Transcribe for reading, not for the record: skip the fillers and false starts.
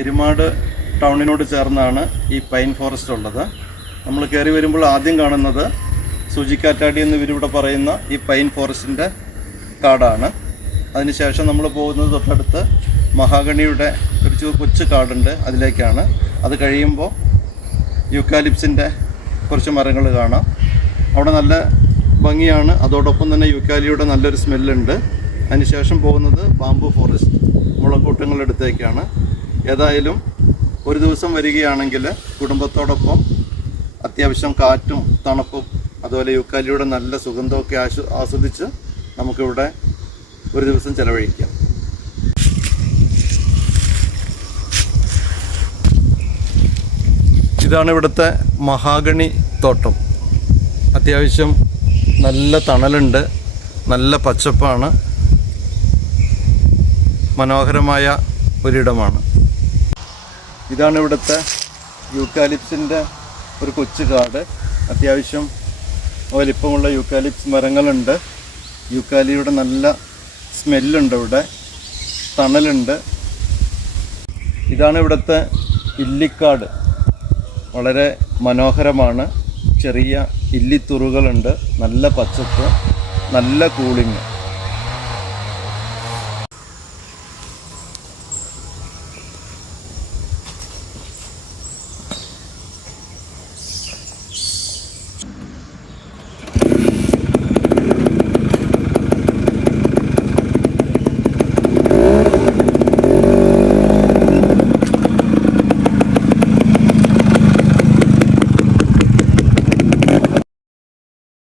എരുമാട് ടൗണിനോട് ചേർന്നാണ് ഈ pine forest ഉള്ളത്. നമ്മൾ കയറി വരുമ്പോൾ ആദ്യം കാണുന്നത് സൂചിക്കാറ്റാടി എന്ന് ഇവരിവിടെ പറയുന്ന ഈ പൈൻ ഫോറസ്റ്റിൻ്റെ കാടാണ്. അതിനുശേഷം നമ്മൾ പോകുന്നത് തൊട്ടടുത്ത് മഹാഗണിയുടെ ഒരു കൊച്ചു കാടുണ്ട്, അതിലേക്കാണ്. അത് കഴിയുമ്പോൾ യൂക്കാലിപ്സിൻ്റെ കുറച്ച് മരങ്ങൾ കാണാം. അവിടെ നല്ല ഭംഗിയാണ്. അതോടൊപ്പം തന്നെ യൂക്കാലിയുടെ നല്ലൊരു സ്മെല്ലുണ്ട്. അതിനുശേഷം പോകുന്നത് ബാംബു ഫോറസ്റ്റ്, മുളക്കൂട്ടങ്ങളടുത്തേക്കാണ്. ഏതായാലും ഒരു ദിവസം വരികയാണെങ്കിൽ കുടുംബത്തോടൊപ്പം അത്യാവശ്യം കാറ്റും തണുപ്പും അതുപോലെ യൂക്കാലിയുടെ നല്ല സുഗന്ധമൊക്കെ ആസ്വദിച്ച് നമുക്കിവിടെ ഒരു ദിവസം ചെലവഴിക്കാം. ഇതാണ് ഇവിടുത്തെ മഹാഗണി തോട്ടം. അത്യാവശ്യം നല്ല തണലുണ്ട്, നല്ല പച്ചപ്പാണ്, മനോഹരമായ ഒരിടമാണ്. ഇതാണ് ഇവിടുത്തെ യൂക്കാലിപ്സിൻ്റെ ഒരു കൊച്ചു കാട്. അത്യാവശ്യം വലിപ്പമുള്ള യൂക്കാലിപ്സ് മരങ്ങളുണ്ട്. യൂക്കാലിയുടെ നല്ല സ്മെല്ലുണ്ട്, ഇവിടെ തണലുണ്ട്. ഇതാണ് ഇവിടുത്തെ ഇല്ലിക്കാട്. വളരെ മനോഹരമാണ്. ചെറിയ ഇല്ലിത്തുറുകളുണ്ട്, നല്ല പച്ചപ്പ്, നല്ല കൂളിങ്.